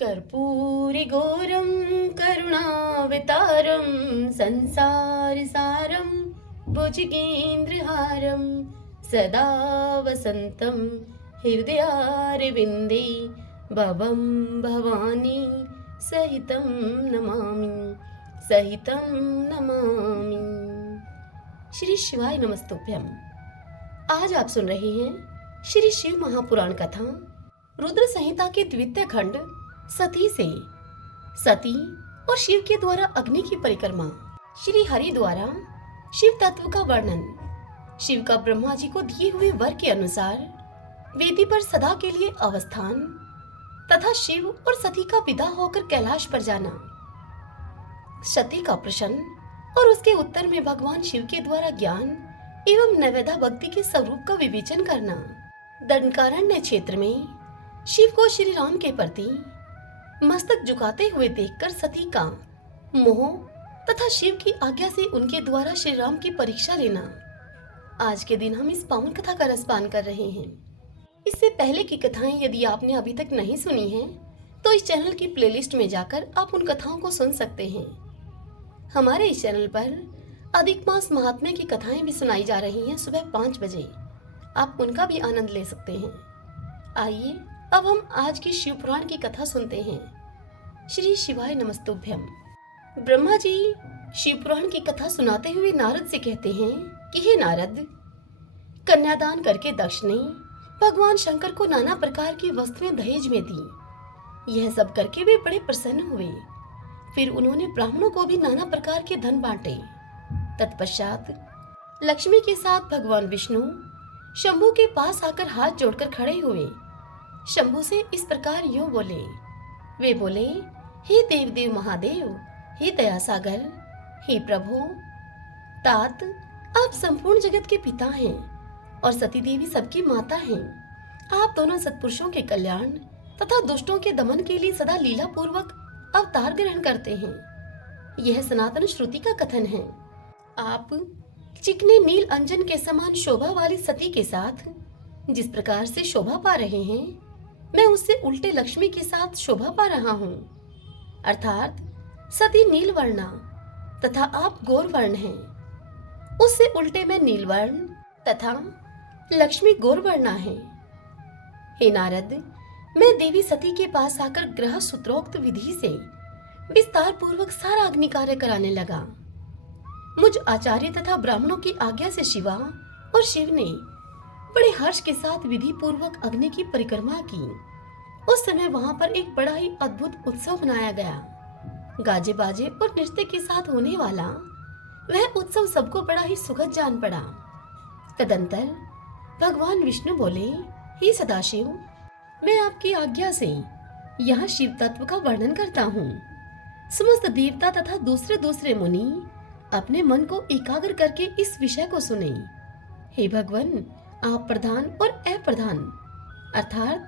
कर्पूरिघोरं करुणावतारं संसारसारं भुजगेन्द्रहारं सदा वसन्तं हृदयारविन्दे भवं भवानी सहितं नमामि। श्री शिवाय नमस्तुभ्यम। आज आप सुन रहे हैं श्री शिव महापुराण कथा रुद्र संहिता के द्वितीय खंड सती से। सती और शिव के द्वारा अग्नि की परिक्रमा। श्री हरि द्वारा शिव तत्व का वर्णन। शिव का ब्रह्मा जी को दिए हुए वर के अनुसार वेदी पर सदा के लिए अवस्थान तथा शिव और सती का विदा होकर कैलाश पर जाना। सती का प्रश्न और उसके उत्तर में भगवान शिव के द्वारा ज्ञान एवं नैवेद्य भक्ति के स्वरूप का विवेचन करना। दंडकारण्य क्षेत्र में शिव को श्री राम के प्रति मस्तक झुकाते हुए देखकर सती का मोह तथा शिव की आज्ञा से उनके द्वारा श्री राम की परीक्षा लेना। आज के दिन हम इस पावन कथा का रसपान कर रहे हैं। इससे पहले की कथाएं यदि आपने अभी तक नहीं सुनी हैं, तो इस चैनल की प्लेलिस्ट में जाकर आप उन कथाओं को सुन सकते हैं। हमारे इस चैनल पर अधिक मास महात्म्य की कथाएं भी सुनाई जा रही हैं सुबह 5 बजे। आप उनका भी आनंद ले सकते हैं। आइए अब हम आज की शिव पुराण की कथा सुनते हैं। श्री शिवाय नमस्तुभ्यम। ब्रह्मा जी शिव पुराण की कथा सुनाते हुए नारद से कहते हैं कि हे नारद, कन्यादान करके दक्ष ने भगवान शंकर को नाना प्रकार की वस्तुएं दहेज में दी। यह सब करके वे बड़े प्रसन्न हुए। फिर उन्होंने ब्राह्मणों को भी नाना प्रकार के धन बांटे। तत्पश्चात लक्ष्मी के साथ भगवान विष्णु शंभु के पास आकर हाथ जोड़कर खड़े हुए। शंभु से इस प्रकार यूं बोले। वे बोले, हे देवदेव महादेव, हे दया सागर, हे प्रभु तात, आप संपूर्ण जगत के पिता हैं और सती देवी सबकी माता हैं। आप दोनों सत्पुरुषों के कल्याण तथा दुष्टों के दमन के लिए सदा लीला पूर्वक अवतार ग्रहण करते हैं। यह सनातन श्रुति का कथन है। आप चिकने नील अंजन के समान शोभा वाली सती के साथ जिस प्रकार से शोभा पा रहे हैं, मैं उससे उल्टे लक्ष्मी के साथ शोभा पा रहा हूँ। अर्थात सती नील वर्णा तथा आप गौर वर्ण हैं। उससे उल्टे मैं नील वर्ण तथा लक्ष्मी गौर वर्णा है। हे नारद, मैं देवी सती के पास आकर ग्रह सूत्रोक्त विधि से विस्तार पूर्वक सारा अग्नि कार्य कराने लगा। मुझ आचार्य तथा ब्राह्मणों की आज्ञा से शिवा और शिव ने बड़े हर्ष के साथ विधि पूर्वक अग्नि की परिक्रमा की। उस समय वहां पर एक बड़ा ही अद्भुत उत्सव मनाया गया। गाजे बाजे और नृत्य के साथ होने वाला वह उत्सव सबको बड़ा ही सुखद जान पड़ा। तदंतर भगवान विष्णु बोले, हे सदाशिव, मैं आपकी आज्ञा से यहाँ शिव तत्व का वर्णन करता हूँ। समस्त देवता तथा दूसरे दूसरे मुनि अपने मन को एकाग्र करके इस विषय को सुने। हे भगवान, आप प्रधान और अप्रधान अर्थात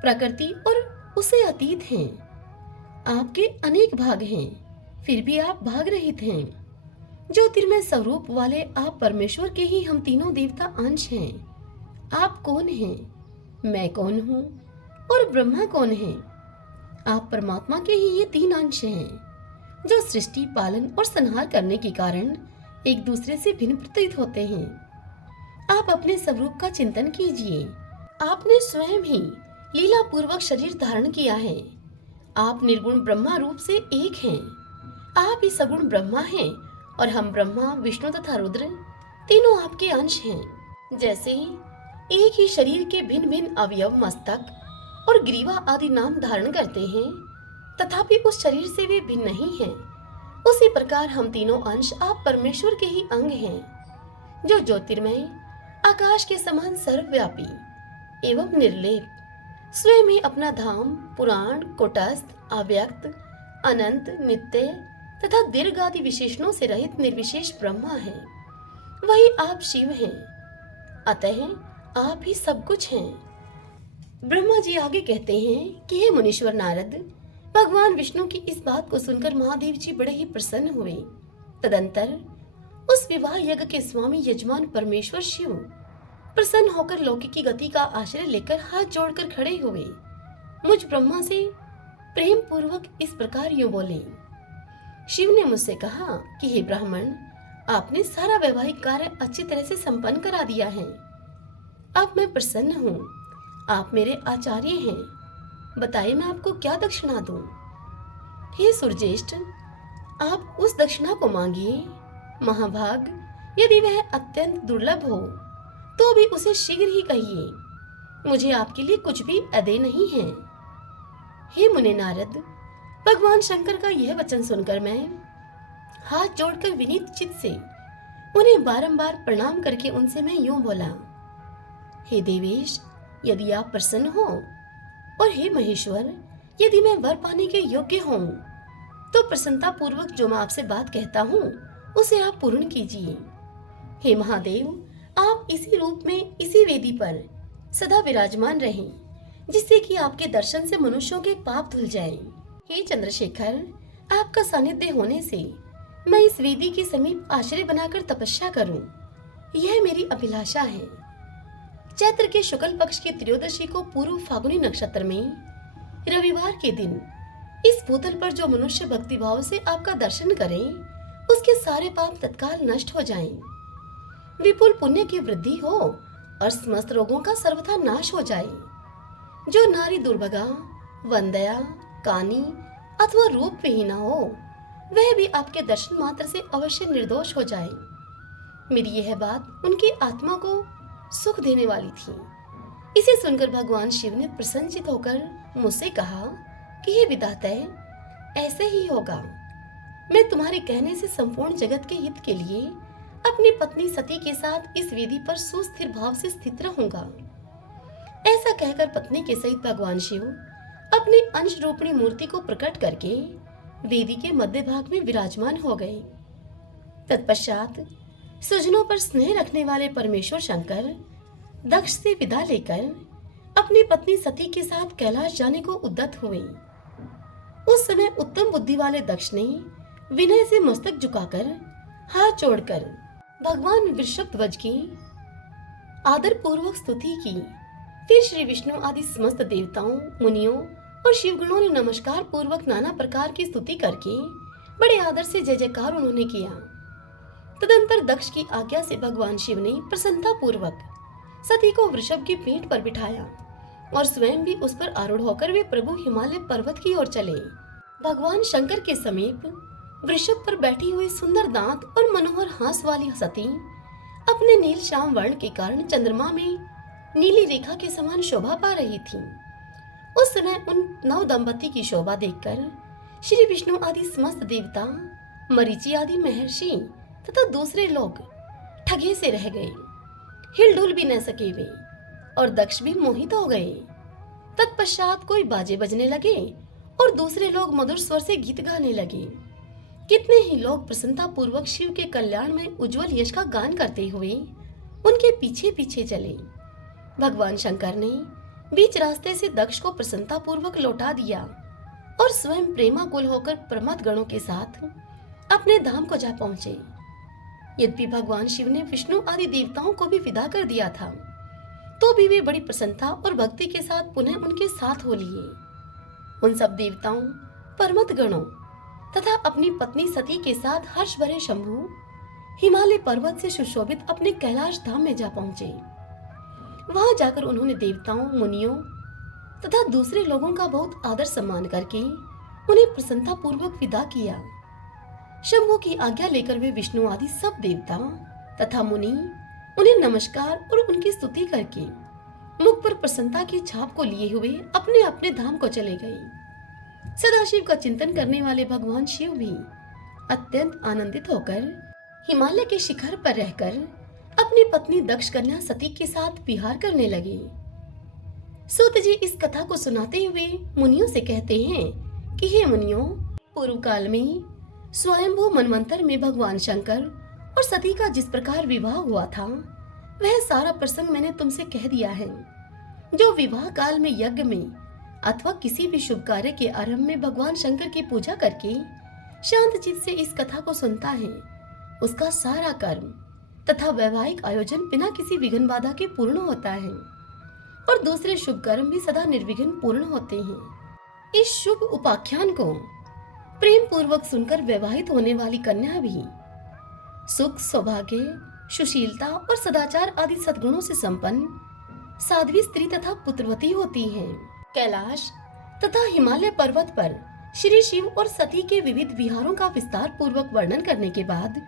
प्रकृति और उसे अतीत हैं। आपके अनेक भाग हैं, फिर भी आप भाग रहित हैं। ज्योतिर्मय स्वरूप वाले आप परमेश्वर के ही हम तीनों देवता अंश हैं। आप कौन हैं, मैं कौन हूँ और ब्रह्मा कौन है? आप परमात्मा के ही ये 3 अंश हैं जो सृष्टि, पालन और संहार करने के कारण एक दूसरे से भिन्न प्रतीत होते हैं। आप अपने स्वरूप का चिंतन कीजिए। आपने स्वयं ही लीला पूर्वक शरीर धारण किया है। आप निर्गुण ब्रह्मा रूप से एक हैं। आप ही सगुण ब्रह्मा हैं और हम ब्रह्मा, विष्णु तथा रुद्र तीनों आपके अंश हैं। जैसे एक ही शरीर के भिन्न भिन्न अवयव मस्तक और ग्रीवा आदि नाम धारण करते हैं, तथापि उस शरीर से वे भिन्न नहीं हैं, उसी प्रकार हम तीनों अंश आप परमेश्वर के ही अंग हैं, जो ज्योतिर्मय आकाश के समान सर्वव्यापी एवं निर्लेप स्वयं ही अपना धाम, पुराण, कुटस्थ, अव्यक्त, अनंत, नित्य तथा दीर्घ आदि विशेषणों से रहित निर्विशेष ब्रह्मा है। वही आप शिव हैं। अतः आप ही सब कुछ हैं। ब्रह्मा जी आगे कहते हैं कि हे मुनीश्वर नारद, भगवान विष्णु की इस बात को सुनकर महादेव जी बड़े ही प्रसन्न हुए। तदंतर उस विवाह यज्ञ के स्वामी यजमान परमेश्वर शिव प्रसन्न होकर लौकिक की गति का आश्रय लेकर हाथ जोड़कर खड़े हुए। मुझ ब्रह्मा से प्रेम पूर्वक इस प्रकार यूं बोले। शिव ने मुझसे कहा कि हे ब्राह्मण, आपने सारा वैवाहिक कार्य अच्छी तरह से संपन्न करा दिया है। अब मैं प्रसन्न हूँ। आप मेरे आचार्य हैं। बताइए मैं आपको क्या दक्षिणा दूं? हे सुरज्येष्ठ, आप उस दक्षिणा को मांगिए। महाभाग, यदि वह अत्यंत दुर्लभ हो तो भी उसे शीघ्र ही कहिए। मुझे आपके लिए कुछ भी अदेय नहीं है। हे मुने नारद, भगवान शंकर का यह वचन सुनकर मैं हाथ जोड़कर विनीत चित्त से उन्हें बारंबार प्रणाम करके उनसे मैं यूं बोला, हे देवेश, यदि आप प्रसन्न हो, और हे महेश्वर, यदि मैं वर पाने के योग्य हूँ, तो प्रसन्नता पूर्वक जो मैं आपसे बात कहता हूँ उसे आप पूर्ण कीजिए। हे महादेव, आप इसी रूप में इसी वेदी पर सदा विराजमान रहें, जिससे कि आपके दर्शन से मनुष्यों के पाप धुल जाएं। हे चंद्रशेखर, आपका सानिध्य होने से मैं इस वेदी के समीप आश्रय बनाकर तपस्या करूं, यह मेरी अभिलाषा है। चैत्र के शुक्ल पक्ष की त्रयोदशी को पूर्व फागुनी नक्षत्र में रविवार के दिन इस भूतल पर जो मनुष्य भक्ति भाव से आपका दर्शन करे, उसके सारे पाप तत्काल नष्ट हो जाएं, विपुल पुण्य की वृद्धि हो और समस्त रोगों का सर्वथा नाश हो जाए। जो नारी दुर्भगा, वंदया, कानी अथवा रूप विहीना हो, वह भी आपके दर्शन मात्र से अवश्य निर्दोष हो जाए। मेरी यह बात उनकी आत्मा को सुख देने वाली थी। इसे सुनकर भगवान शिव ने प्रसन्नचित होकर मुझसे कहा कि हे विधाते, ऐसे ही होगा। मैं तुम्हारे कहने से संपूर्ण जगत के हित के लिए अपनी पत्नी सती के साथ इस वेदी पर सुस्थिर भाव से स्थित रहूंगा। ऐसा कहकर पत्नी के सहित भगवान शिव अपनी अंश रूपणी मूर्ति को प्रकट करके वेदी के मध्य भाग में विराजमान हो गए। तत्पश्चात सुजनों पर स्नेह रखने वाले परमेश्वर शंकर दक्ष से विदा लेकर अपनी पत्नी सती के साथ कैलाश जाने को उद्यत हुए। उस समय उत्तम बुद्धि वाले दक्ष ने विनय से मस्तक झुकाकर हाथ जोड़कर भगवान वृषभध्वज की आदर पूर्वक स्तुति की। फिर श्री विष्णु आदि समस्त देवताओं, मुनियों और शिवगणों ने नमस्कार पूर्वक नाना प्रकार की स्तुति करके बड़े आदर से जय जयकार उन्होंने किया। तदंतर दक्ष की आज्ञा से भगवान शिव ने प्रसन्नता पूर्वक सती को वृषभ की पीठ पर बिठाया और स्वयं भी उस पर आरूढ़ होकर वे प्रभु हिमालय पर्वत की ओर चले। भगवान शंकर के समीप वृषभ पर बैठी हुई सुंदर दांत और मनोहर हास वाली सती अपने नील श्याम वर्ण के कारण चंद्रमा में नीली रेखा के समान शोभा पा रही थी। उस समय उन नव दंपति की शोभा देखकर श्री विष्णु आदि समस्त देवता, मरीचि आदि महर्षि तथा दूसरे लोग ठगे से रह गए, हिलडुल भी न सके वे, और दक्ष भी मोहित हो गए। तत्पश्चात कोई बाजे बजने लगे और दूसरे लोग मधुर स्वर से गीत गाने लगे। कितने ही लोग प्रसन्नता पूर्वक शिव के कल्याण में उज्जवल यश का गान करते हुए उनके पीछे पीछे चले। भगवान शंकर ने बीच रास्ते से दक्ष को प्रसन्नता पूर्वक लौटा दिया और स्वयं प्रेमाकुल होकर प्रमथ गणों के साथ अपने धाम को जा पहुंचे। यद्यपि भगवान शिव ने विष्णु आदि देवताओं को भी विदा कर दिया था, तो भी वे बड़ी प्रसन्नता और भक्ति के साथ पुनः उनके साथ हो लिए। उन सब देवताओं, परमत गणों तथा अपनी पत्नी सती के साथ हर्ष भरे शंभु हिमालय पर्वत से सुशोभित अपने कैलाश धाम में जा पहुंचे। वहां जाकर उन्होंने देवताओं, मुनियों तथा दूसरे लोगों का बहुत आदर सम्मान करके उन्हें प्रसन्नता पूर्वक विदा किया। शंभु की आज्ञा लेकर वे विष्णु आदि सब देवता तथा मुनि उन्हें नमस्कार और उनकी स्तुति करके मुख पर प्रसन्नता की छाप को लिए हुए अपने अपने धाम को चले गए। सदाशिव का चिंतन करने वाले भगवान शिव भी अत्यंत आनंदित होकर हिमालय के शिखर पर रहकर अपनी पत्नी दक्ष कन्या सती के साथ विहार करने लगे। सूत जी इस कथा को सुनाते हुए मुनियों से कहते हैं कि हे मुनियों, पूर्व काल में स्वयंभू मनवंतर में भगवान शंकर और सती का जिस प्रकार विवाह हुआ था, वह सारा प्रसंग मैंने तुमसे कह दिया है। जो विवाह काल में यज्ञ में अथवा किसी भी शुभ कार्य के आरंभ में भगवान शंकर की पूजा करके शांत चित्त से इस कथा को सुनता है, उसका सारा कर्म तथा वैवाहिक आयोजन बिना किसी विघ्न बाधा के पूर्ण होता है और दूसरे शुभ कर्म भी सदा निर्विघ्न पूर्ण होते हैं। इस शुभ उपाख्यान को प्रेम पूर्वक सुनकर विवाहित होने वाली कन्या भी सुख, सौभाग्य, सुशीलता और सदाचार आदि सद्गुणों से संपन्न साध्वी स्त्री तथा पुत्रवती होती है। कैलाश तथा हिमालय पर्वत पर श्री शिव और सती के विविध विहारों का विस्तार पूर्वक वर्णन करने के बाद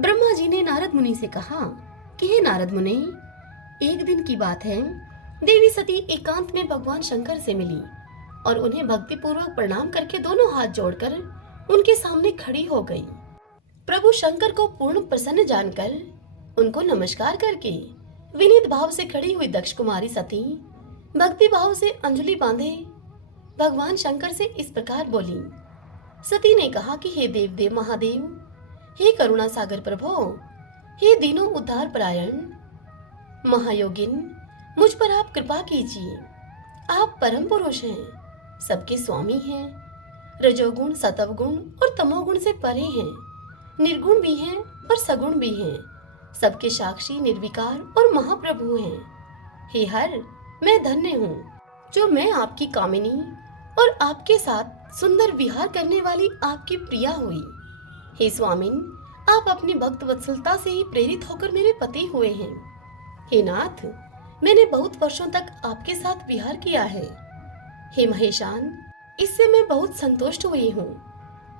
ब्रह्मा जी ने नारद मुनि से कहा कि हे नारद मुनि, एक दिन की बात है, देवी सती एकांत में भगवान शंकर से मिली और उन्हें भक्ति पूर्वक प्रणाम करके दोनों हाथ जोड़कर उनके सामने खड़ी हो गई। प्रभु शंकर को पूर्ण प्रसन्न जानकर उनको नमस्कार करके विनीत भाव से खड़ी हुई दक्ष कुमारी सती भक्ति भाव से अंजलि बांधे भगवान शंकर से इस प्रकार बोली। सती ने कहा कि हे देव देव महादेव, हे करुणा सागर प्रभो, हे दीनों उद्धार परायण महायोगिन, मुझ पर आप कृपा कीजिए। आप परम पुरुष हैं, सबके स्वामी हैं, रजोगुण, सतवगुण और तमोगुण से परे हैं, निर्गुण भी हैं और सगुण भी हैं, सबके साक्षी, निर्विकार और महाप्रभु हैं। हे हर, मैं धन्य हूँ जो मैं आपकी कामिनी और आपके साथ सुंदर विहार करने वाली आपकी प्रिया हुई। हे स्वामिन, आप अपनी भक्त वत्सलता से ही प्रेरित होकर मेरे पति हुए हैं। हे नाथ, मैंने बहुत वर्षों तक आपके साथ विहार किया है। हे महेशान, इससे मैं बहुत संतुष्ट हुई हूँ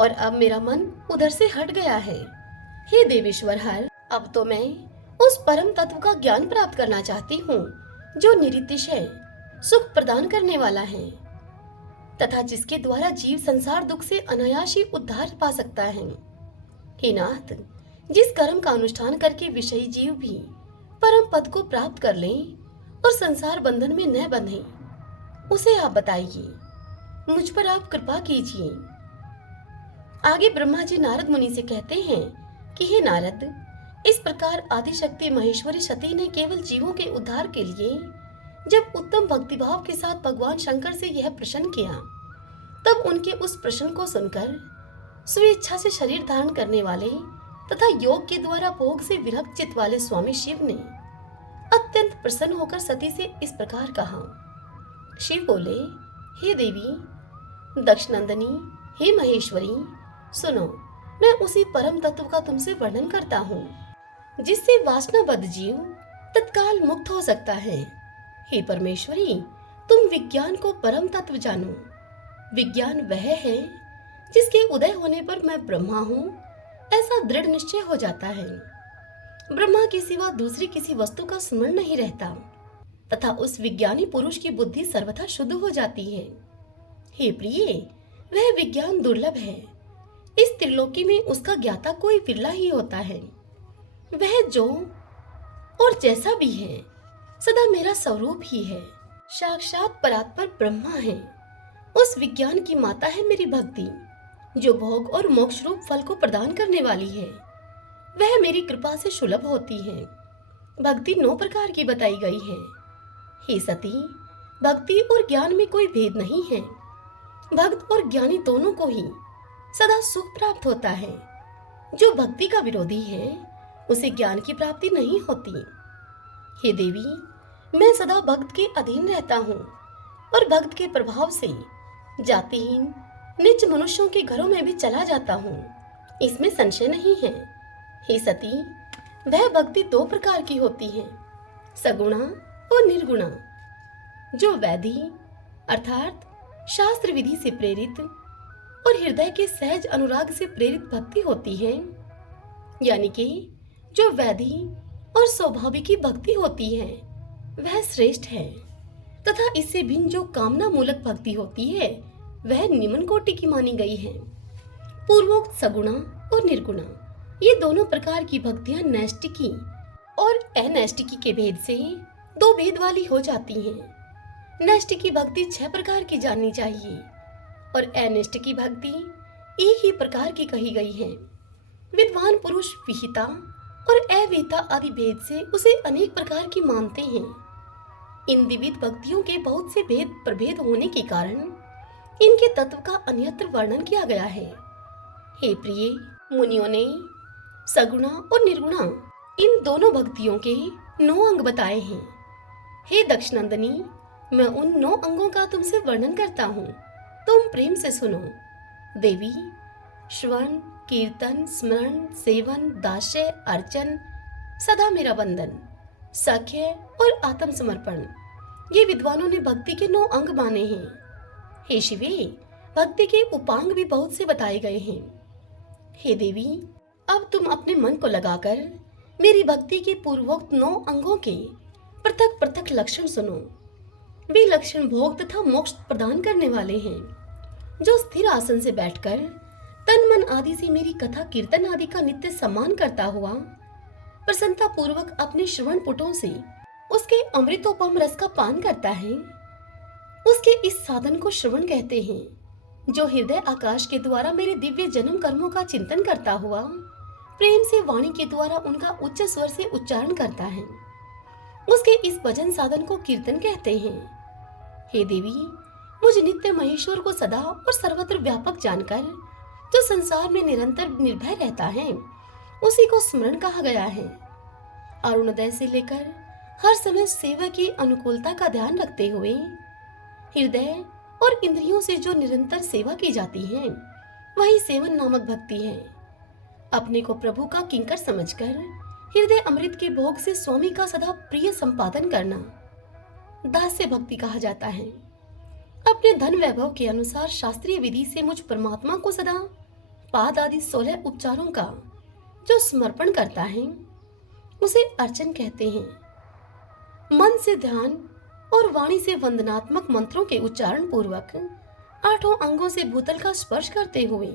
और अब मेरा मन उधर से हट गया है। हे देवेश्वर हर, अब तो मैं उस परम तत्व का ज्ञान प्राप्त करना चाहती हूँ जो निरतिशय सुख प्रदान करने वाला है तथा जिसके द्वारा जीव संसार दुख से अनायास ही उद्धार पा सकता है। हे नाथ, जिस कर्म का अनुष्ठान करके विषयी जीव भी परम पद को प्राप्त कर लें और संसार बंधन में न बंधे, उसे आप बताइए। मुझ पर आप कृपा कीजिए। आगे ब्रह्मा जी नारद मुनि से कहते हैं कि हे नारद, इस प्रकार आदिशक्ति महेश्वरी सती ने केवल जीवों के उद्धार के लिए जब उत्तम भक्तिभाव के साथ भगवान शंकर से यह प्रश्न किया, तब उनके उस प्रश्न को सुनकर स्वेच्छा से शरीर धारण करने वाले तथा योग के द्वारा भोग से विरक्त चित्त वाले स्वामी शिव ने अत्यंत प्रसन्न होकर सती से इस प्रकार कहा। शिव बोले, हे देवी दक्षनंदनी, हे महेश्वरी, सुनो, मैं उसी परम तत्व का तुमसे वर्णन करता हूँ जिससे वासनाबद्ध जीव तत्काल मुक्त हो सकता है। हे परमेश्वरी, तुम विज्ञान को परम तत्व जानो। विज्ञान वह है जिसके उदय होने पर मैं ब्रह्मा हूँ ऐसा दृढ़ निश्चय हो जाता है। ब्रह्मा के सिवा दूसरी किसी वस्तु का स्मरण नहीं रहता तथा उस विज्ञानी पुरुष की बुद्धि सर्वथा शुद्ध हो जाती है। हे प्रिय, वह विज्ञान दुर्लभ है। इस त्रिलोकी में उसका ज्ञाता कोई विरला ही होता है। वह जो और जैसा भी है सदा मेरा स्वरूप ही है, साक्षात परात्पर ब्रह्मा है। उस विज्ञान की माता है मेरी भक्ति, जो भोग और मोक्ष रूप फल को प्रदान करने वाली है। वह मेरी कृपा से सुलभ होती है। भक्ति 9 प्रकार की बताई गई है। हे सती, भक्ति और ज्ञान में कोई भेद नहीं है। भक्त और ज्ञानी दोनों को ही सदा सुख प्राप्त होता है। जो भक्ति का विरोधी है उसे ज्ञान की प्राप्ति नहीं होती। हे देवी, मैं सदा भक्त के अधीन रहता हूँ और भक्त के प्रभाव से जातिहीन नीच मनुष्यों के घरों में भी चला जाता हूँ, इसमें संशय नहीं है। हे सती, वह भक्ति 2 प्रकार की होती है, सगुणा और निर्गुणा। जो वैधि अर्थात शास्त्र विधि से प्रेरित और हृदय के सहज अनुराग से प्रेरित भक्ति होती है, यानी कि जो वैधि और स्वाभाविकी भक्ति होती है वह श्रेष्ठ है तथा इससे भिन्न जो कामना मूलक भक्ति होती है वह निम्न कोटि की मानी गई है। पूर्वोक्त सगुणा और निर्गुणा ये दोनों प्रकार की भक्तियां नैष्टिकी और अनैष्टिकी के भेद से 2 भेद वाली हो जाती हैं। नैष्टिकी भक्ति 6 प्रकार की जाननी चाहिए और अनैष्टिकी भक्ति एक ही प्रकार की कही गई है। विद्वान पुरुष विहिता और अविहिता आदि भेद से उसे अनेक प्रकार की मानते हैं। इन विविध भक्तियों के बहुत से भेद प्रभेद होने के कारण इनके तत्व का अन्यत्र वर्णन किया गया है। हे प्रिय, मुनियों ने सगुणा और निर्गुणा इन दोनों भक्तियों के 9 अंग बताए हैं। हे दक्षनंदनी, मैं उन 9 अंगों का तुमसे वर्णन करता हूँ। तुम प्रेम से सुनो। देवी, श्रवण, कीर्तन, स्मरण, सेवन, दास्य, अर्चन, सदा मेरा वंदन, सख्य और आत्मसमर्पण, ये विद्वानों ने भक्ति के 9 अंग माने हैं। हे शिवे, भक्ति के उपांग भी बहुत से बताए गए हैं। हे देवी, अब तुम अपने मन को लगाकर मेरी भक्ति के पूर्वोक्त 9 अंगों के पृथक पृथक लक्षण सुनो। वे लक्षण भोग तथा मोक्ष प्रदान करने वाले हैं। जो स्थिर आसन से बैठकर तन मन आदि से मेरी कथा कीर्तन आदि का नित्य सम्मान करता हुआ प्रसन्नता पूर्वक अपने श्रवण पुटों से उसके अमृतोपम रस का पान करता है, उसके इस साधन को श्रवण कहते हैं। जो हृदय आकाश के द्वारा मेरे दिव्य जन्म कर्मों का चिंतन करता हुआ प्रेम से वाणी के द्वारा उनका उच्च स्वर से उच्चारण करता है, उसके इस भजन साधन को कीर्तन कहते हैं। हे देवी, मुझ नित्य महेश्वर को सदा और सर्वत्र व्यापक जानकर जो संसार में निरंतर निर्भय रहता है, उसी को स्मरण कहा गया है। अरुणोदय से लेकर हर समय सेवा की अनुकूलता का ध्यान रखते हुए हृदय और इंद्रियों से जो निरंतर सेवा की जाती है, वही सेवन नामक भक्ति है। अपने को प्रभु का किंकर समझकर हृदय अमृत के भोग से स्वामी का सदा प्रिय संपादन करना दास्य भक्ति कहा जाता है। अपने धन वैभव के अनुसार शास्त्रीय विधि से मुझ परमात्मा को सदा पाद आदि 16 उपचारों का जो समर्पण करता है, उसे अर्चन कहते हैं। मन से ध्यान और वाणी से वंदनात्मक मंत्रों के उच्चारण पूर्वक 8 अंगों से भूतल का स्पर्श करते हुए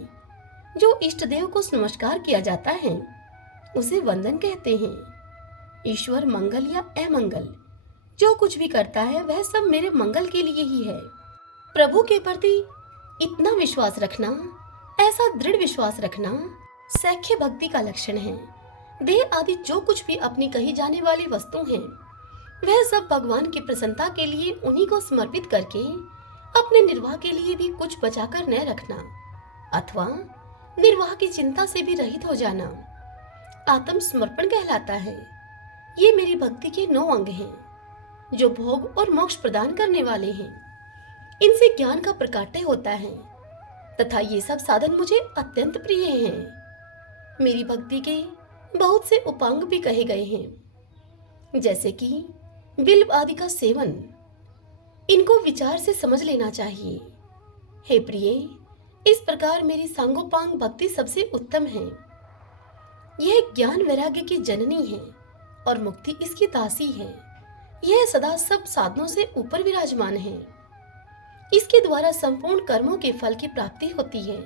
जो इष्ट देव को नमस्कार किया जाता है, उसे वंदन कहते हैं। ईश्वर मंगल या अमंगल जो कुछ भी करता है, वह सब मेरे मंगल के लिए ही है। प्रभु के प्रति इतना विश्वास रखना, ऐसा दृढ़ विश्वास रखना सख्य भक्ति का लक्षण है। देह आदि जो कुछ भी अपनी कही जाने वाली वस्तु हैं, वह सब भगवान की प्रसन्नता के लिए उन्हीं को समर्पित करके अपने निर्वाह के लिए भी कुछ बचाकर न रखना अथवा निर्वाह की चिंता से भी रहित हो जाना आत्म समर्पण कहलाता है। ये मेरी भक्ति के 9 अंग हैं, जो भोग और मोक्ष प्रदान करने वाले हैं। इनसे ज्ञान का प्रकाट्य होता है तथा ये सब साधन मुझे अत्यंत प्रिय हैं। मेरी भक्ति के बहुत से उपांग भी कहे गए हैं, जैसे कि बिल्व आदि का सेवन। इनको विचार से समझ लेना चाहिए। हे प्रिय, इस प्रकार मेरी सांगोपांग भक्ति सबसे उत्तम है। यह ज्ञान वैराग्य की जननी है और मुक्ति इसकी दासी है। यह सदा सब साधनों से ऊपर विराजमान है। इसके द्वारा संपूर्ण कर्मों के फल की प्राप्ति होती है।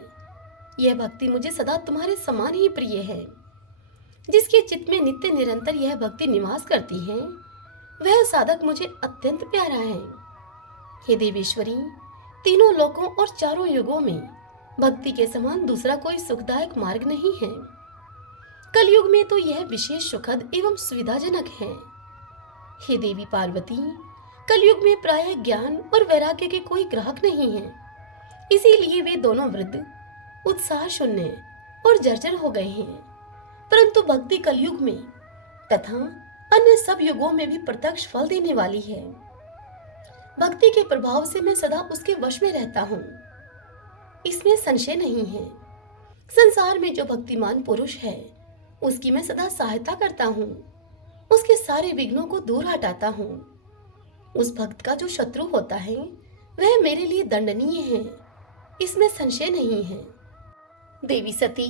यह भक्ति मुझे सदा तुम्हारे समान ही प्रिय है। जिसके चित्त में नित्य निरंतर यह भक्ति निवास करती है, वह साधक मुझे अत्यंत प्यारा है। हे देवेश्वरी, तीनों लोकों और चारों युगों में भक्ति के समान दूसरा कोई सुखदायक मार्ग नहीं है। कलयुग में तो यह विशेष सुखद एवं सुविधाजनक है। हे देवी पार्वती, कलयुग में प्रायः ज्ञान और वैराग्य के कोई ग्राहक नहीं है। इसीलिए वे दोनों वृद्ध उत्साह शून्य और जर्जर हो गए हैं। परंतु भक्ति कलयुग में तथा अन्य सब युगों में भी प्रत्यक्ष फल देने वाली है। भक्ति के प्रभाव से मैं सदा उसके वश में रहता हूँ, इसमें संशय नहीं है। संसार में जो भक्तिमान पुरुष है, उसकी मैं सदा सहायता करता हूँ, उसके सारे विघ्नों को दूर हटाता हूँ। उस भक्त का जो शत्रु होता है, वह मेरे लिए दंडनीय है, इसमें संशय नहीं है। देवी सती,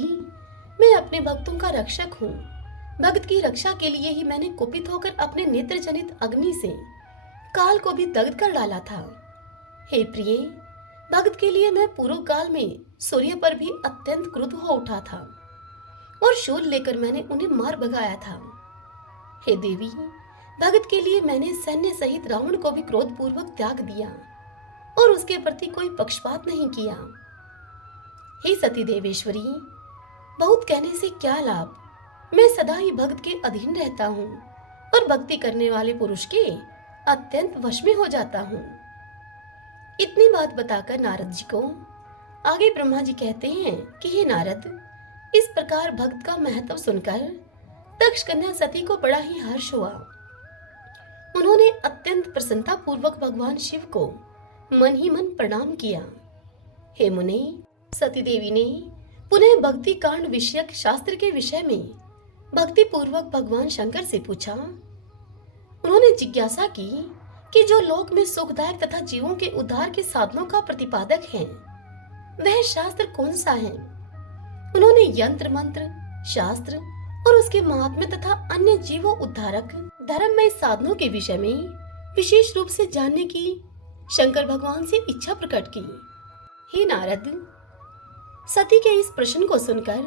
मैं अपने भक्तों का रक्षक हूँ। भक्त की रक्षा के लिए ही मैंने कुपित होकर अपने नेत्र जनित अग्नि से काल को भी दग्ध कर डाला था। हे प्रिय, भक्त के लिए मैं पूर्व काल में सूर्य पर भी अत्यंत क्रुद्ध हो उठा था और शूल लेकर मैंने उन्हें मार भगाया था। हे देवी, भक्त के लिए मैंने सैन्य सहित रावण को भी क्रोध पूर्वक त्याग दिया और उसके प्रति कोई पक्षपात नहीं किया। हे सती देवेश्वरी, बहुत कहने से क्या लाभ। मैं सदा ही भक्त के अधीन रहता हूँ और भक्ति करने वाले पुरुष के अत्यंत वश में हो जाता हूँ। इतनी बात बताकर नारद जी को आगे ब्रह्मा जी कहते हैं कि हे नारद, इस प्रकार भक्त का महत्व सुनकर दक्ष कन्या सती को बड़ा ही हर्ष हुआ। उन्होंने अत्यंत प्रसन्नता पूर्वक भगवान शिव को मन ही मन प्रणाम किया हे मुने, सती देवी ने पुनः भक्ति कांड विषयक शास्त्र के विषय में भक्ति पूर्वक भगवान शंकर से पूछा। उन्होंने जिज्ञासा की कि जो लोक में सुखदायक तथा जीवों के उद्धार के साधनों का प्रतिपादक है, वह शास्त्र कौन सा है। उन्होंने यंत्र मंत्र, शास्त्र और उसके महात्म्य तथा अन्य जीवों उद्धारक धर्ममय साधनों के विषय में विशेष रूप से जानने की शंकर भगवान से इच्छा प्रकट की। हे नारद, सती के इस प्रश्न को सुनकर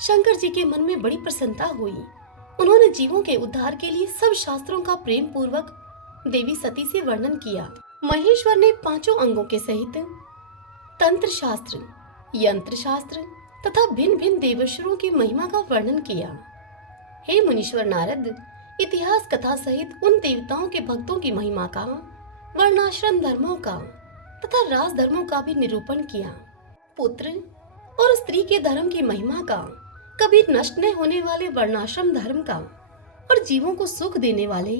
शंकर जी के मन में बड़ी प्रसन्नता हुई। उन्होंने जीवों के उद्धार के लिए सब शास्त्रों का प्रेम पूर्वक देवी सती से वर्णन किया। महेश्वर ने 5 अंगों के सहित तंत्र शास्त्र, यंत्र शास्त्र तथा भिन्न भिन्न देवेश्वरों की महिमा का वर्णन किया। हे मुनीश्वर नारद, इतिहास कथा सहित उन देवताओं के भक्तों की महिमा का, वर्णाश्रम धर्मों का तथा राज धर्मों का भी निरूपण किया। पुत्र और स्त्री के धर्म की महिमा का, कभी नष्ट न होने वाले वर्णाश्रम धर्म का और जीवों को सुख देने वाले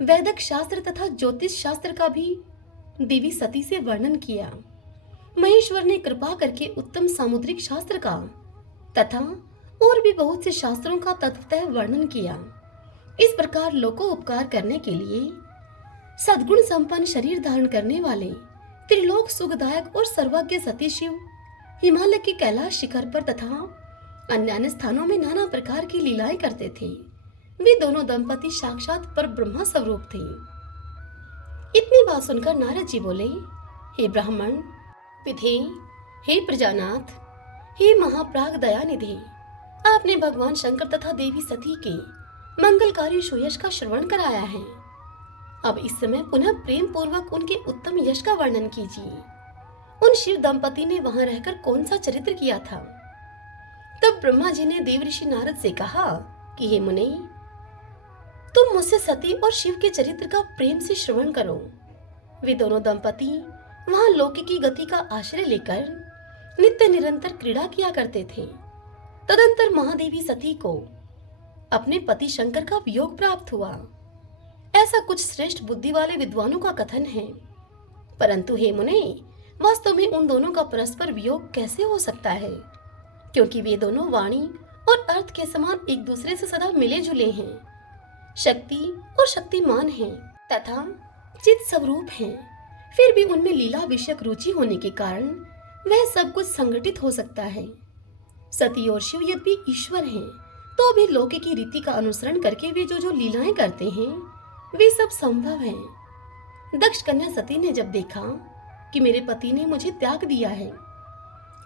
वैदिक शास्त्र तथा ज्योतिष शास्त्र का भी देवी सती से वर्णन किया। महेश्वर ने कृपा करके उत्तम सामुद्रिक शास्त्र का तथा और भी बहुत से शास्त्रों का तत्वतः वर्णन किया। इस प्रकार लोको उपकार करने के लिए सद्गुण संपन्न शरीर धारण करने वाले त्रिलोक सुखदायक और सर्वज्ञ सती शिव हिमालय के कैलाश शिखर पर तथा अन्य स्थानों में नाना प्रकार की लीलाएं करते थे। वे दोनों दंपति साक्षात पर ब्रह्मा स्वरूप थे। इतनी बात सुनकर नारद जी बोले, हे ब्राह्मण विधे, हे प्रजानाथ, हे महाप्राग दयानिधि, आपने भगवान शंकर तथा देवी सती के मंगलकारी सुयश का श्रवण कराया है। अब इस समय पुनः प्रेम पूर्वक उनके उत्तम यश का वर्णन कीजिए। उन शिव दंपति ने वहां रहकर कौन सा चरित्र किया था। तब ब्रह्मा जी ने देव ऋषि नारद से कहा कि हे मुने, तुम मुझसे सती और शिव के चरित्र का प्रेम से श्रवण करो। वे दोनों दंपति वहां लौकिकी गति का आश्रय लेकर नित्य निरंतर क्रीड़ा किया करते थे। तदंतर महादेवी सती को अपने पति शंकर का वियोग प्राप्त हुआ। ऐसा कुछ श्रेष्ठ बुद्धि वाले विद्वानों का कथन है। परंतु हे मुने, वास्तव में उन दोनों का परस्पर वियोग कैसे हो सकता है, क्योंकि वे दोनों वाणी और अर्थ के समान एक दूसरे से सदा मिले जुले हैं, शक्ति और शक्तिमान हैं तथा चित स्वरूप हैं। फिर भी उनमें लीला विषयक रुचि होने के कारण वह सब कुछ संगठित हो सकता है। सती और शिव यद्यपि ईश्वर हैं, तो भी लौकिक की रीति का अनुसरण करके वे जो जो लीलाएं करते हैं, वे सब संभव हैं। दक्ष कन्या सती ने जब देखा कि मेरे पति ने मुझे त्याग दिया है,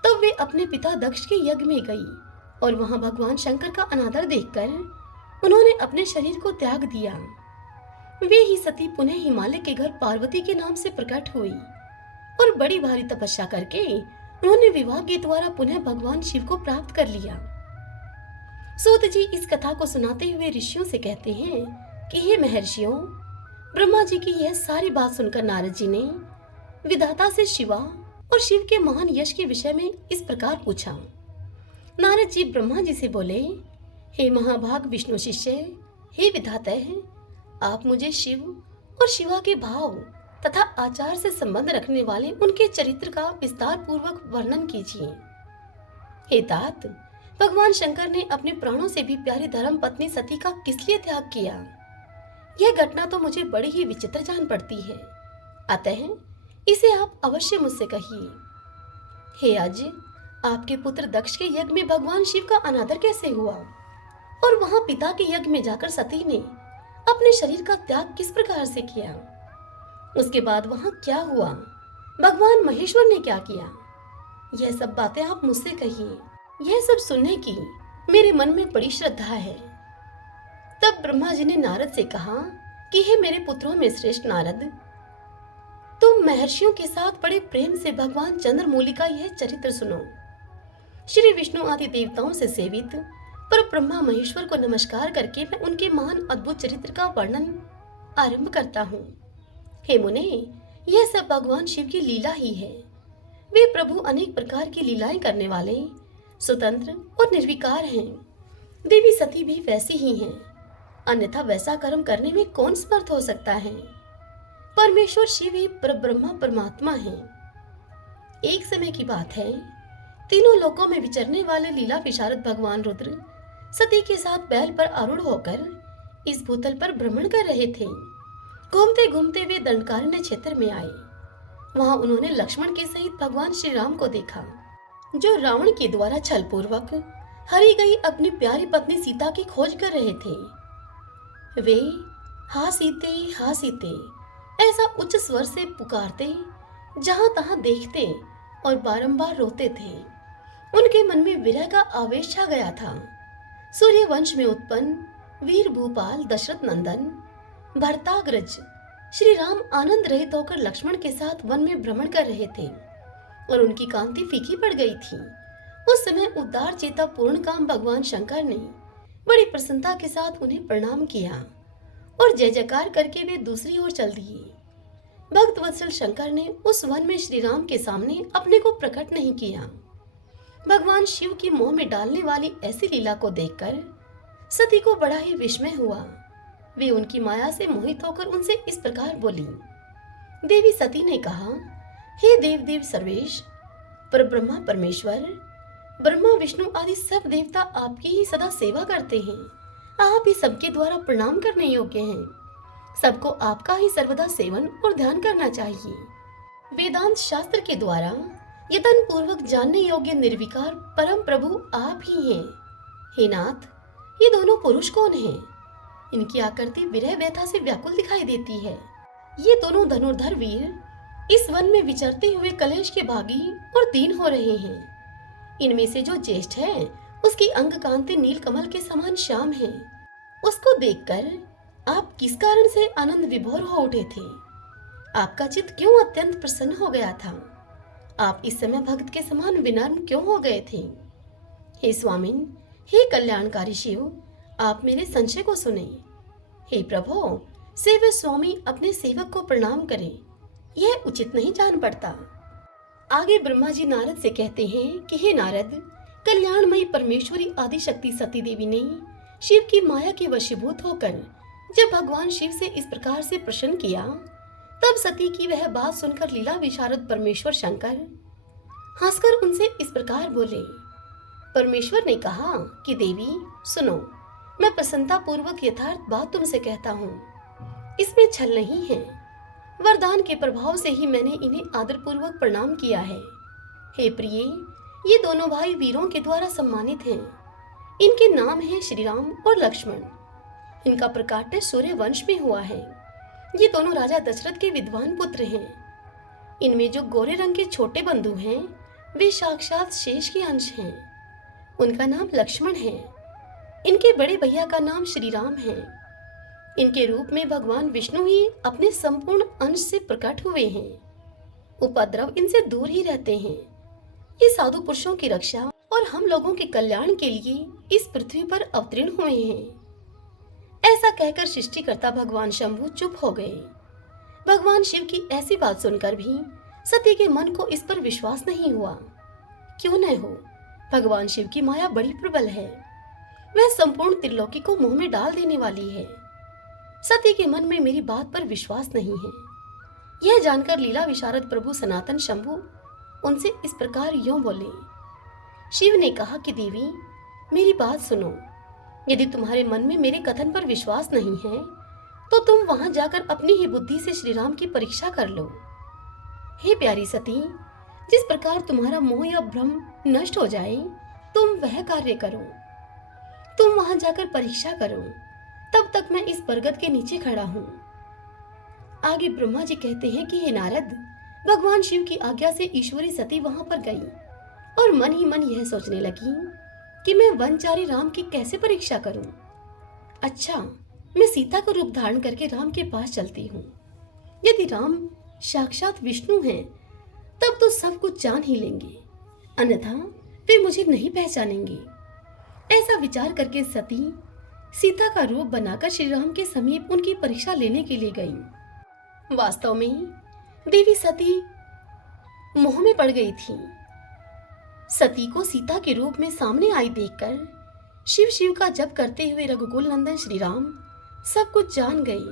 तब वे अपने पिता दक्ष के यज्ञ में गई और वहां भगवान शंकर का अनादर देखकर उन्होंने अपने शरीर को त्याग दिया। वे ही सती पुनः हिमालय के घर पार्वती के नाम से प्रकट हुई और बड़ी भारी तपस्या करके उन्होंने विवाह के द्वारा पुनः भगवान शिव को प्राप्त कर लिया। सूत जी इस कथा को सुनाते हुए ऋषियों से कहते हैं कि हे महर्षियों, ब्रह्मा जी की यह सारी बात सुनकर नारद जी ने विधाता से शिवा और शिव के महान यश के विषय में इस प्रकार पूछा। नारद जी ब्रह्मा जी से बोले, हे महाभाग विष्णु शिष्य, हे विधातः, आप मुझे शिव और शिवा के भाव तथा आचार से संबंध रखने वाले उनके चरित्र का विस्तार पूर्वक वर्णन कीजिए। हे तात, भगवान शंकर ने अपने प्राणों से भी प्यारी धर्म पत्नी सती का किस लिए त्याग किया? यह घटना तो मुझे बड़ी ही विचित्र जान पड़ती है, अतः इसे आप अवश्य मुझसे कहिए। हे आज, आपके पुत्र दक्ष के यज्ञ में भगवान शिव का अनादर कैसे हुआ और वहां पिता के यज्ञ में जाकर सती ने अपने शरीर का त्याग किस प्रकार से किया? उसके बाद वहां क्या हुआ? भगवान महेश्वर ने क्या किया? यह सब बातें आप मुझसे कहिए। यह सब सुनने की मेरे मन में बड़ी श्रद्धा है। तब ब्रह्मा जी ने नारद से कहा कि हे मेरे पुत्रों में श्रेष्ठ नारद, तुम महर्षियों के साथ बड़े प्रेम से भगवान चंद्रमौली का यह चरित्र सुनो। श्री विष्णु आदि देवताओं से सेवित पर ब्रह्मा महेश्वर को नमस्कार करके मैं उनके महान अद्भुत चरित्र का वर्णन आरंभ करता हूँ। हे मुने, यह सब भगवान शिव की लीला ही है। वे प्रभु अनेक प्रकार की लीलाएं करने वाले, स्वतंत्र और निर्विकार हैं। देवी सती भी वैसी ही हैं, अन्यथा वैसा कर्म करने में कौन समर्थ हो सकता है? परमेश्वर शिव ही परब्रह्मा परमात्मा है। एक समय की बात है, तीनों लोकों में विचरने वाले लीला विशारद भगवान रुद्र सती के साथ बैल पर आरूढ़ होकर इस भूतल पर भ्रमण कर रहे थे। घूमते घूमते वे दंडकारण्य क्षेत्र में आए। वहां उन्होंने लक्ष्मण के सहित भगवान श्री राम को देखा, जो रावण के द्वारा छलपूर्वक हरी गई अपनी प्यारी पत्नी सीता की खोज कर रहे थे। वे हा सीते ऐसा उच्च स्वर से पुकारते, जहां तहां देखते और बारंबार रोते थे। उनके मन में विरह का आवेश छा गया था। सूर्य वंश में उत्पन्न वीर भूपाल दशरथ नंदन भरताग्रज श्री राम आनंद रहित होकर लक्ष्मण के साथ वन में भ्रमण कर रहे थे और उनकी कांति फीकी पड़ गई थी। उस समय उदार चेता पूर्ण काम भगवान शंकर ने बड़ी प्रसन्नता के साथ उन्हें प्रणाम किया और जय जयकार करके वे दूसरी ओर चल दिए। भक्त वत्सल शंकर ने उस वन में श्री राम के सामने अपने को प्रकट नहीं किया। भगवान शिव की मोह में डालने वाली ऐसी लीला को देखकर सती को बड़ा ही विस्मय हुआ। वे उनकी माया से मोहित होकर उनसे इस प्रकार बोली। देवी सती ने कहा, हे देव देव सर्वेश, पर ब्रह्मा परमेश्वर, ब्रह्मा विष्णु आदि सब देवता आपकी ही सदा सेवा करते हैं। आप ही सबके द्वारा प्रणाम करने योग्य हैं। सबको आपका ही सर्वदा सेवन और ध्यान करना चाहिए। वेदांत शास्त्र के द्वारा यतन पूर्वक जानने योग्य निर्विकार परम प्रभु आप ही हैं। हे नाथ, ये दोनों पुरुष कौन हैं? इनकी आकृति विरह व्यथा से व्याकुल दिखाई देती है। ये दोनों धनुर्धर वीर इस वन में विचरते हुए कलेश के भागी और दीन हो रहे हैं। इनमें से जो ज्येष्ठ है, उसकी अंग कांति नील कमल के समान श्याम है। उसको देखकर आप किस कारण से आनंद विभोर हो उठे थे? आपका चित्त क्यों अत्यंत प्रसन्न हो गया था? आप इस समय भक्त के समान विनम्र क्यों हो गए थे? हे स्वामिन, हे कल्याणकारी शिव, आप मेरे संशय को सुने। हे प्रभु, सेव्य स्वामी अपने सेवक को प्रणाम करें, यह उचित नहीं जान पड़ता। आगे ब्रह्मा जी नारद से कहते हैं कि हे नारद, कल्याणमयी परमेश्वरी आदि शक्ति सती देवी ने शिव की माया के वशीभूत होकर जब भगवान शिव से इस प्रकार से प्रश्न किया, तब सती की वह बात सुनकर लीला विशारद परमेश्वर शंकर हंसकर उनसे इस प्रकार बोले। परमेश्वर ने कहा कि देवी सुनो, मैं प्रसन्नता पूर्वक यथार्थ बात तुमसे कहता हूँ, इसमें छल नहीं है। वरदान के प्रभाव से ही मैंने इन्हें आदर पूर्वक प्रणाम किया है। हे प्रिय, ये दोनों भाई वीरों के द्वारा सम्मानित हैं। इनके नाम हैं श्री राम और लक्ष्मण। इनका प्रकाट्य सूर्य वंश में हुआ है। ये दोनों राजा दशरथ के विद्वान पुत्र हैं। इनमें जो गोरे रंग के छोटे बंधु हैं, वे साक्षात शेष के अंश हैं। उनका नाम लक्ष्मण है। इनके बड़े भैया का नाम श्री राम है। इनके रूप में भगवान विष्णु ही अपने संपूर्ण अंश से प्रकट हुए हैं। उपद्रव इनसे दूर ही रहते हैं। ये साधु पुरुषों की रक्षा और हम लोगों के कल्याण के लिए इस पृथ्वी पर अवतीर्ण हुए हैं। ऐसा कहकर सृष्टिकर्ता भगवान शंभु चुप हो गए। भगवान शिव की ऐसी बात सुनकर भी सती के मन को इस पर विश्वास नहीं हुआ। क्यों न हो, भगवान शिव की माया बड़ी प्रबल है। वह संपूर्ण त्रिलोकी को मुंह में डाल देने वाली है। सती के मन में मेरी बात पर विश्वास नहीं है। यह जानकर लीला विशारद प्रभु सनातन शंभु उनसे इस प्रकार यूं बोले। शिव ने कहा कि देवी, मेरी बात सुनो। यदि तुम्हारे मन में मेरे कथन पर विश्वास नहीं है, तो तुम वहां जाकर अपनी ही बुद्धि से श्री राम की परीक्षा कर लो। हे प्यारी सती, जिस प्रकार तुम्हारा मोह या भ्रम नष्ट हो जाए, तुम वह कार्य करो। तुम वहां जाकर परीक्षा करो। तब तक मैं इस बरगद के नीचे खड़ा हूँ। आगे ब्रह्मा जी कहते हैं कि हे नारद, भगवान शिव की आज्ञा से ईश्वरी सती वहां पर गई और मन ही मन यह सोचने लगी कि मैं वनचारी राम की कैसे परीक्षा करूं। अच्छा, मैं सीता का रूप धारण करके राम के पास चलती हूँ। यदि राम साक्षात विष्णु हैं, तब तो सब कुछ जान ही लेंगे, अन्यथा वे मुझे नहीं पहचानेंगे। ऐसा विचार करके सती सीता का रूप बनाकर श्री राम के समीप उनकी परीक्षा लेने के लिए गई। वास्तव में देवी सती मोह में पड़ गई थी। सती को सीता के रूप में सामने आई देखकर शिव शिव का जप करते हुए रघुकुल नंदन श्री राम सब कुछ जान गए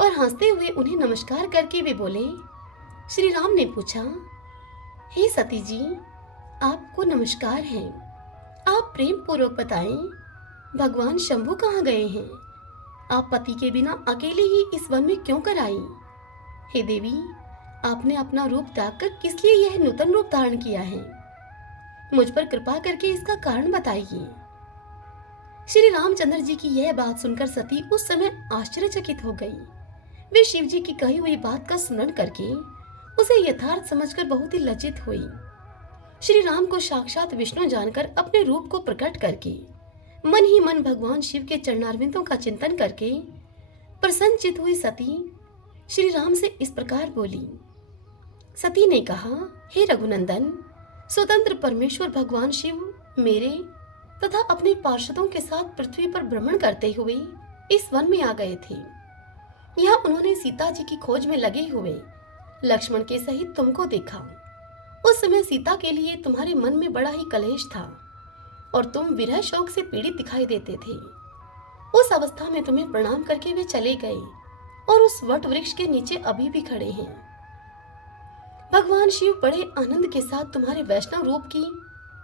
और हंसते हुए उन्हें नमस्कार करके वे बोले। श्री राम ने पूछा, हे सती जी, आपको नमस्कार है। आप प्रेम पूर्वक बताएं, भगवान शंभु कहाँ गए हैं? आप पति के बिना अकेले ही इस वन में क्यों कर आई? हे देवी, आपने अपना रूप त्याग कर किस लिए यह नूतन रूप धारण किया है? मुझ पर कृपा करके इसका कारण बताइए। श्री रामचंद्र जी की यह बात सुनकर सती उस समय आश्चर्यचकित हो गई। वे शिव जी की कही हुई बात का स्मरण करके उसे यथार्थ समझकर बहुत ही लज्जित हुई। श्री राम को साक्षात विष्णु जानकर अपने रूप को प्रकट करके मन ही मन भगवान शिव के चरणारविंदों का चिंतन करके प्रसन्नचित हुई सती श्री राम से इस प्रकार बोली। सती ने कहा, हे रघुनंदन, स्वतंत्र परमेश्वर भगवान शिव मेरे तथा अपने पार्षदों के साथ पृथ्वी पर भ्रमण करते हुए इस वन में आ गए थे। यहाँ उन्होंने सीता जी की खोज में लगे हुए लक्ष्मण के सहित तुमको देखा। उस समय सीता के लिए तुम्हारे मन में बड़ा ही कलेश था और तुम विरह शोक से पीड़ित दिखाई देते थे। उस अवस्था में तुम्हें प्रणाम करके वे चले गए और उस वट वृक्ष के नीचे अभी भी खड़े हैं। भगवान शिव बड़े आनंद के साथ तुम्हारे वैष्णव रूप की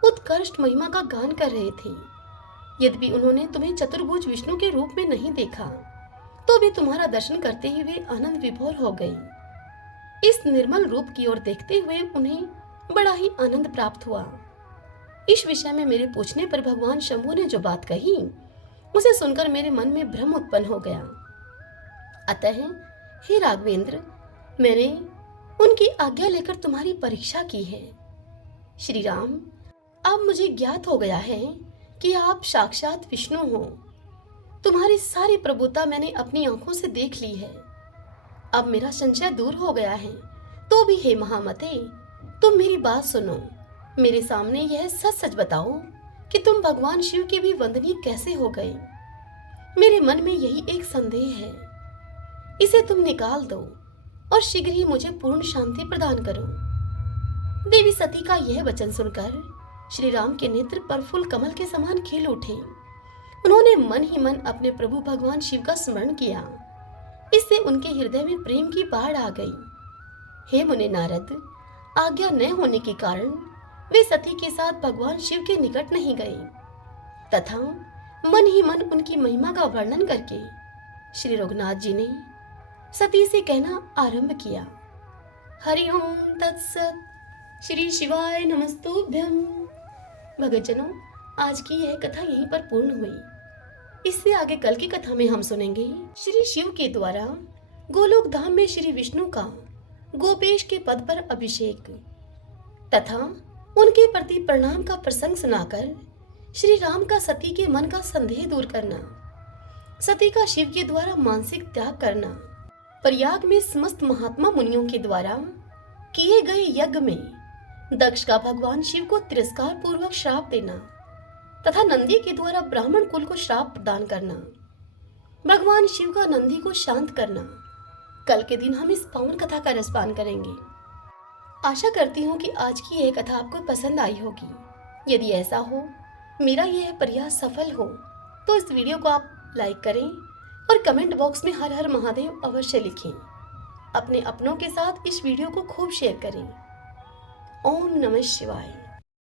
उत्कृष्ट महिमा का गान कर रहे थे। यद्यपि उन्होंने तुम्हें चतुर्भुज विष्णु के रूप में नहीं देखा, तो भी तुम्हारा दर्शन करते ही वे आनंद विभोर हो गई। इस निर्मल रूप की ओर देखते हुए उन्हें बड़ा ही आनंद प्राप्त हुआ। इस विषय में मेरे पूछने पर भगवान शंभु ने जो बात कही, उसे सुनकर मेरे मन में भ्रम उत्पन्न हो गया। अतः हे राघवेंद्र, मैंने उनकी आज्ञा लेकर तुम्हारी परीक्षा की है। श्री राम, अब मुझे ज्ञात हो गया है कि आप साक्षात विष्णु हो। तुम्हारी सारी प्रभुता मैंने अपनी आंखों से देख ली है। अब मेरा संशय दूर हो गया है। तो भी हे महामते, तुम मेरी बात सुनो। मेरे सामने यह सच सच बताओ कि तुम भगवान शिव के भी वंदनीय कैसे हो गए। मेरे मन में यही एक संदेह है, इसे तुम निकाल दो और शीघ्र ही मुझे पूर्ण शांति प्रदान करो। देवी सती का यह वचन सुनकर श्री राम के नेत्र प्रफुल्ल कमल के समान खिल उठे। उन्होंने मन ही मन अपने प्रभु भगवान शिव का स्मरण किया। इससे उनके हृदय में प्रेम की बाढ़ आ गई। हे मुने नारद, आज्ञा न होने के कारण वे सती के साथ भगवान शिव के निकट नहीं गए तथा मन ही मन उनकी महिमा का वर्णन करके श्री रघुनाथ जी ने सती से कहना आरंभ किया। हरि ओम तत्सत। श्री शिवाय नमस्तुभ्यम। भगतजनों, आज की यह कथा यहीं पर पूर्ण हुई। इससे आगे कल की कथा में हम सुनेंगे श्री शिव के द्वारा गोलोक धाम में श्री विष्णु का गोपेश के पद पर अभिषेक तथा उनके प्रति प्रणाम का प्रसंग सुनाकर श्री राम का सती के मन का संदेह दूर करना, सती का शिव के द्वारा मानसिक त्याग करना, प्रयाग में समस्त महात्मा मुनियों के द्वारा किए गए यज्ञ में दक्ष का भगवान शिव को तिरस्कार पूर्वक श्राप देना तथा नंदी के द्वारा ब्राह्मण कुल को श्राप प्रदान करना, भगवान शिव का नंदी को शांत करना। कल के दिन हम इस पावन कथा का रसपान करेंगे। आशा करती हूँ कि आज की यह कथा आपको पसंद आई होगी। यदि ऐसा हो, मेरा यह प्रयास सफल हो, तो इस वीडियो को आप लाइक करें और कमेंट बॉक्स में हर हर महादेव अवश्य लिखें। अपने अपनों के साथ इस वीडियो को खूब शेयर करें। ओम नमः शिवाय।